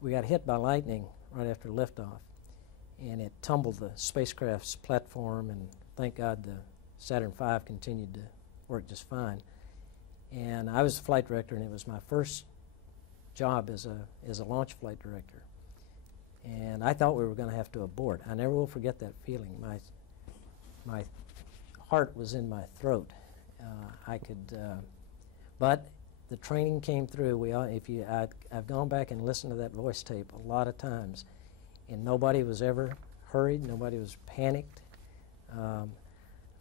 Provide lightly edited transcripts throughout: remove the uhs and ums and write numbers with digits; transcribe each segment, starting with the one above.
we got hit by lightning right after liftoff, and it tumbled the spacecraft's platform, and thank God the Saturn V continued to work just fine. And I was the flight director, and it was my first job as a launch flight director. And I thought we were going to have to abort. I never will forget that feeling. My heart was in my throat. But the training came through. I've gone back and listened to that voice tape a lot of times, and nobody was ever hurried. Nobody was panicked.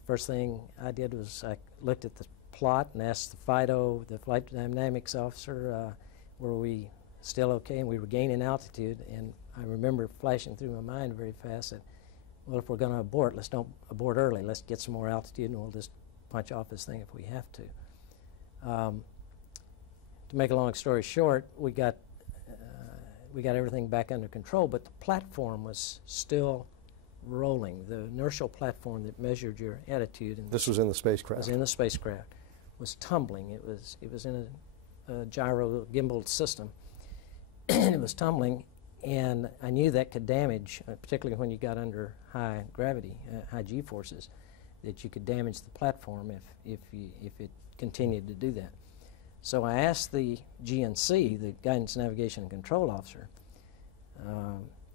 First thing I did was I looked at the plot and asked the FIDO, the flight dynamics officer, were we still okay? And we were gaining altitude, and I remember flashing through my mind very fast that, well, if we're going to abort, let's don't abort early. Let's get some more altitude, and we'll just punch off this thing if we have to. To make a long story short, we got everything back under control, but the platform was still rolling. The inertial platform that measured your attitude. And this was in the spacecraft. Was in the spacecraft. Was tumbling. It was in a gyro gimbal system. It was tumbling, and I knew that could damage, particularly when you got under high gravity, high G-forces, that you could damage the platform if it continued to do that. So I asked the GNC, the Guidance, Navigation, and Control Officer,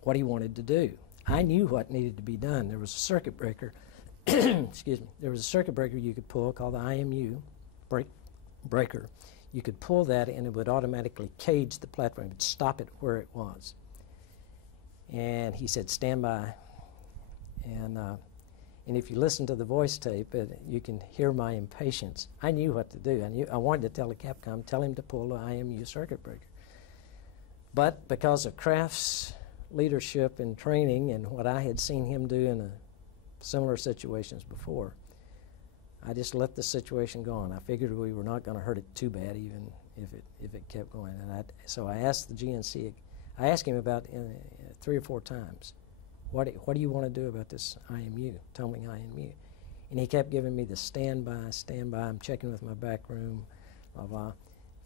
what he wanted to do. I knew what needed to be done. There was a circuit breaker, excuse me, there was a circuit breaker you could pull called the IMU breaker. You could pull that and it would automatically cage the platform. It would stop it where it was. And he said, stand by. And if you listen to the voice tape, you can hear my impatience. I knew what to do. I wanted to tell the Capcom, tell him to pull the IMU circuit breaker. But because of Kraft's leadership and training and what I had seen him do in similar situations before, I just let the situation go on. I figured we were not going to hurt it too bad, even if it kept going. And so I asked the GNC, I asked him about 3 or 4 times, what do you want to do about this IMU, tumbling IMU? And he kept giving me the stand by, I'm checking with my back room, blah, blah.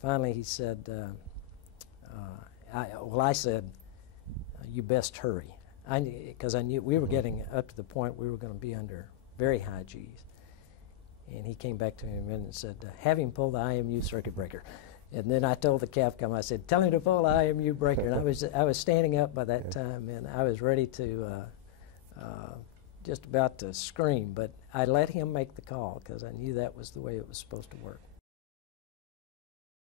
Finally he said, I said, you best hurry. Because I knew we were getting up to the point we were going to be under very high Gs. And he came back to me in a minute and said, have him pull the IMU circuit breaker. And then I told the Capcom, I said, tell him to pull the IMU breaker. And I was standing up by that time, and I was ready to, just about to scream. But I let him make the call because I knew that was the way it was supposed to work.